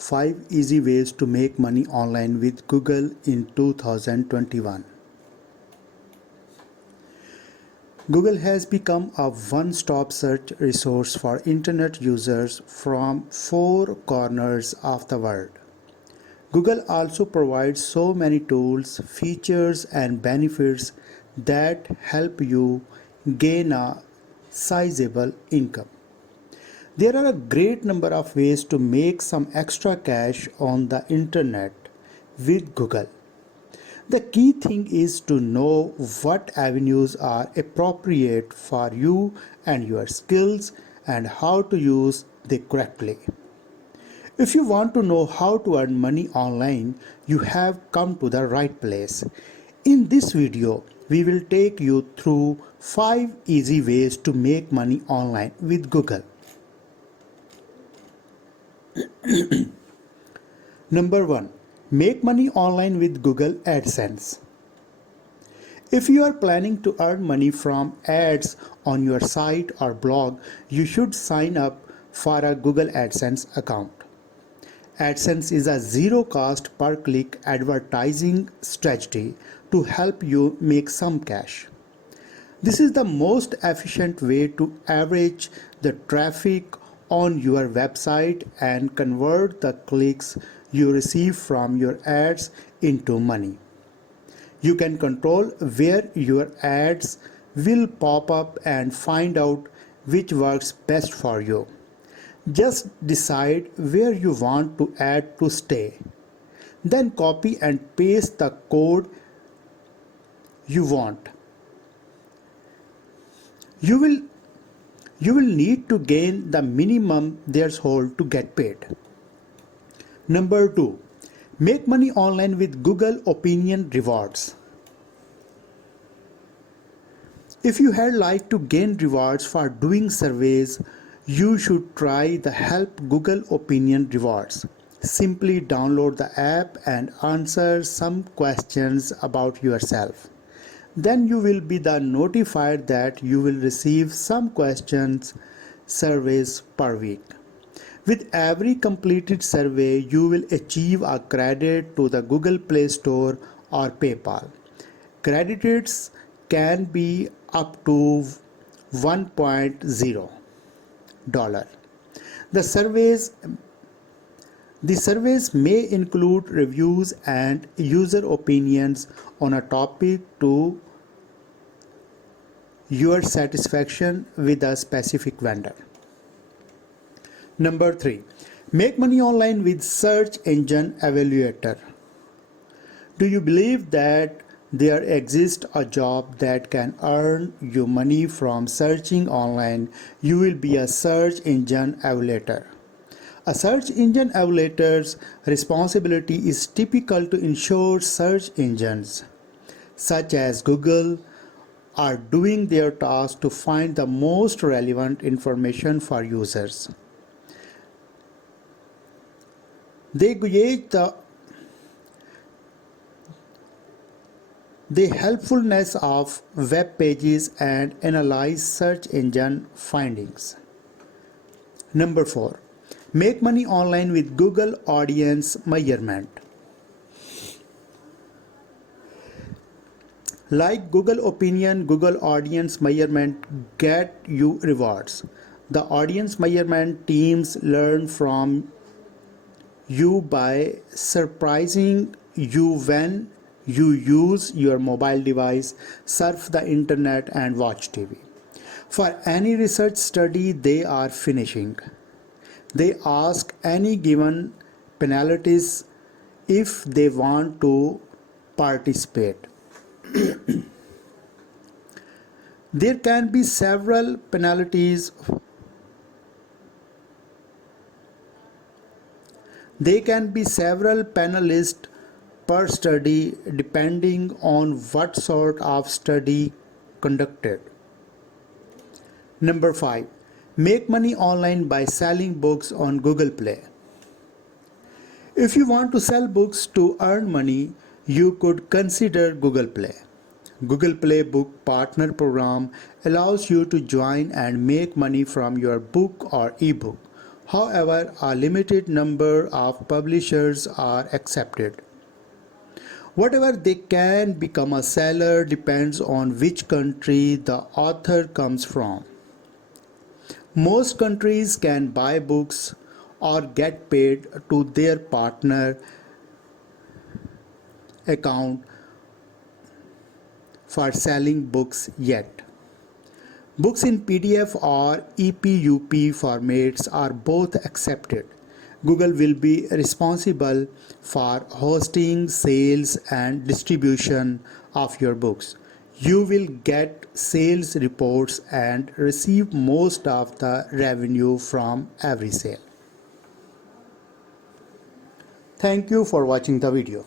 5 easy ways to make money online with Google in 2021. Google has become a one-stop search resource for internet users from 4 corners of the world. Google also provides so many tools, features, and benefits that help you gain a sizable income. There are a great number of ways to make some extra cash on the internet with Google. The key thing is to know what avenues are appropriate for you and your skills and how to use them correctly. If you want to know how to earn money online, you have come to the right place. In this video, we will take you through 5 easy ways to make money online with Google. Number 1. Make money online with Google AdSense. If you are planning to earn money from ads on your site or blog, you should sign up for a Google AdSense account. AdSense is a zero-cost per-click advertising strategy to help you make some cash. This is the most efficient way to average the traffic on your website and convert the clicks you receive from your ads into money. You can control where your ads will pop up and find out which works best for you. Just decide where you want to ad to stay. Then copy and paste the code you want. You will need to gain the minimum threshold to get paid. Number 2. Make money online with Google Opinion Rewards. If you had like to gain rewards for doing surveys, you should try the Help Google Opinion Rewards. Simply download the app and answer some questions about yourself. Then you will be notified that you will receive some questions surveys per week. With every completed survey, you will achieve a credit to the Google Play Store or PayPal. Credits can be up to $1.0. The surveys may include reviews and user opinions on a topic to your satisfaction with a specific vendor. Number 3. Make money online with Search Engine Evaluator. Do you believe that there exists a job that can earn you money from searching online? You will be a search engine evaluator. A search engine evaluator's responsibility is typical to ensure search engines, such as Google, are doing their task to find the most relevant information for users. They gauge the helpfulness of web pages and analyze search engine findings. Number 4. Make money online with Google Audience Measurement. Like Google Opinion, Google Audience Measurement get you rewards. The audience measurement teams learn from you by surprising you when you use your mobile device, surf the internet, and watch TV. For any research study they are finishing, they ask any given panelists if they want to participate. There can be several penalties. There can be several panelists per study depending on what sort of study conducted. Number 5. Make money online by selling books on Google Play. If you want to sell books to earn money, you could consider Google Play. Google Play Book Partner Program allows you to join and make money from your book or ebook. However, a limited number of publishers are accepted. Whatever they can become a seller depends on which country the author comes from. Most countries can buy books or get paid to their partner account for selling books yet. Books in PDF or EPUB formats are both accepted. Google will be responsible for hosting, sales, and distribution of your books. You will get sales reports and receive most of the revenue from every sale. Thank you for watching the video.